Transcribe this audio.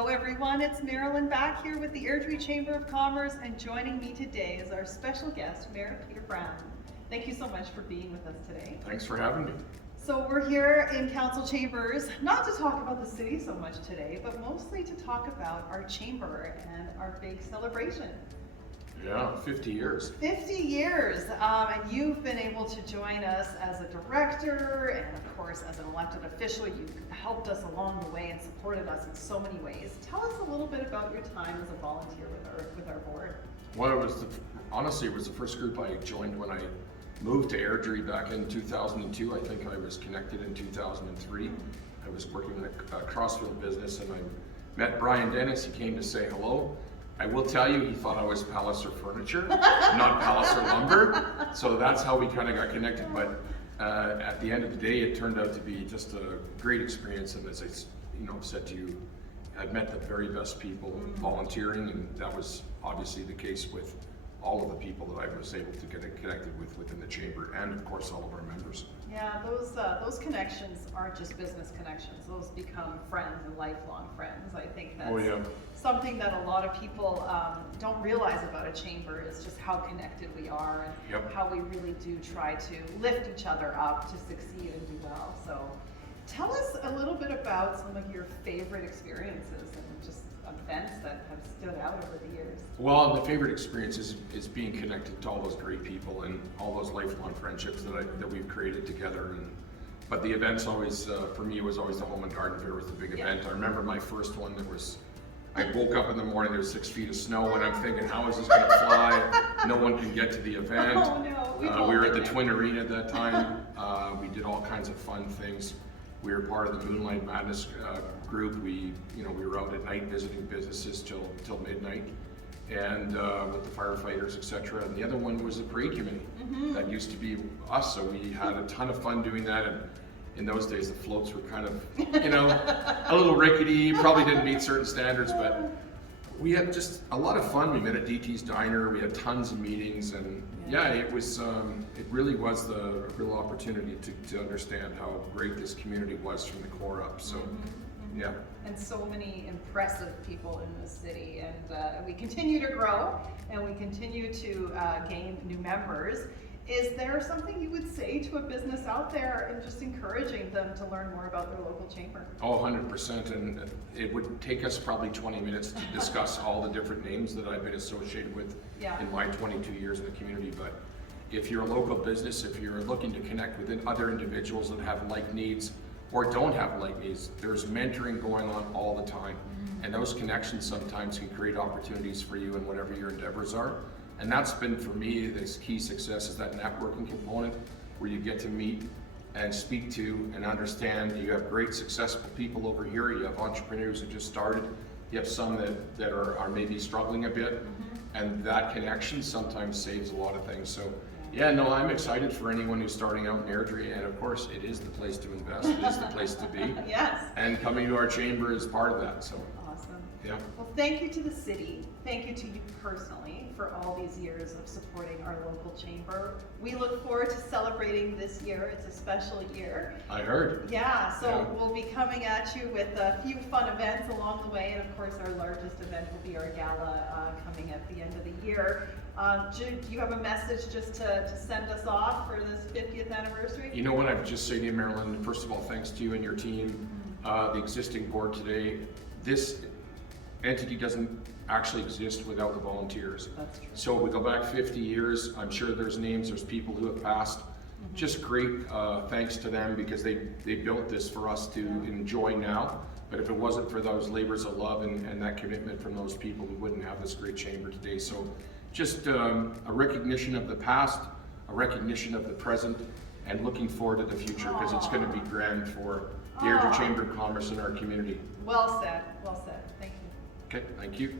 Hello everyone, it's Marilyn back here with the Airdrie Chamber of Commerce, and joining me today is our special guest, Mayor Peter Brown. Thank you so much for being with us today. Thanks for having me. So we're here in council chambers, not to talk about the city so much today, but mostly to talk about our chamber and our big celebration. Yeah, 50 years. 50 years, and you've been able to join us as a director and of course as an elected official. You've helped us along the way and supported us in so many ways. Tell us a little bit about your time as a volunteer with our board. Well, honestly, it was the first group I joined when I moved to Airdrie back in 2002. I think I was connected in 2003. I was working in a crossfield business and I met Brian Dennis. He came to say hello. I will tell you, he thought I was Palliser Furniture, not Palliser Lumber. So that's how we kind of got connected. But at the end of the day, it turned out to be just a great experience. And as I said to you, I've met the very best people volunteering, and that was obviously the case with all of the people that I was able to get connected with within the chamber, and of course all of our members. Yeah, those connections aren't just business connections. Those become friends and lifelong friends. I think that's something that a lot of people don't realize about a chamber, is just how connected we are and how we really do try to lift each other up to succeed and do well. So tell us a little bit about some of your favorite experiences and just events that have stood out over the years. Well, the favorite experience is being connected to all those great people and all those lifelong friendships that we've created together. But the events always, for me, was always the Home and Garden Fair was the big event. I remember my first one. I woke up in the morning, there was 6 feet of snow, and I'm thinking, how is this going to fly? No one can get to the event. Oh, no. We were at the Twin Arena at that time. We did all kinds of fun things. We were part of the Moonlight Madness group. We were out at night visiting businesses till midnight, and with the firefighters, etc. And the other one was the parade committee. That used to be us, so we had a ton of fun doing that. And in those days, the floats were kind of, a little rickety. Probably didn't meet certain standards, but we had just a lot of fun. We met at DT's Diner. We had tons of meetings, and it was. It really was the real opportunity to understand how great this community was from the core up. So, yeah. And so many impressive people in this city, and we continue to grow, and we continue to gain new members. Is there something you would say to a business out there and just encouraging them to learn more about their local chamber? Oh, 100%. And it would take us probably 20 minutes to discuss all the different names that I've been associated with in my 22 years in the community. But if you're a local business, if you're looking to connect with other individuals that have like needs or don't have like needs, there's mentoring going on all the time. And those connections sometimes can create opportunities for you in whatever your endeavors are. And that's been, for me, this key success is that networking component where you get to meet and speak to and understand. You have great, successful people over here. You have entrepreneurs that just started. You have some that are maybe struggling a bit. And that connection sometimes saves a lot of things. So, I'm excited for anyone who's starting out in Airdrie. And of course, it is the place to invest. It is the place to be. Yes. And coming to our chamber is part of that. So. Awesome. Yeah. Well, thank you to the city. Thank you to you personally for all these years of supporting our local chamber. We look forward to celebrating this year. It's a special year. I heard. Yeah, so we'll be coming at you with a few fun events along the way, and of course our largest event will be our gala coming at the end of the year. Do you have a message just to send us off for this 50th anniversary? You know what, I would just say to you, Marilyn, first of all, thanks to you and your team, the existing board today. This entity doesn't actually exist without the volunteers. That's true. So we go back 50 years. I'm sure there's names, there's people who have passed. Just great thanks to them, because they built this for us to enjoy now. But if it wasn't for those labors of love and that commitment from those people, we wouldn't have this great chamber today. So just a recognition of the past, a recognition of the present, and looking forward to the future, because it's going to be grand for the Airdrie Chamber of Commerce and our community. Well said, well said. Thank you. Okay, thank you.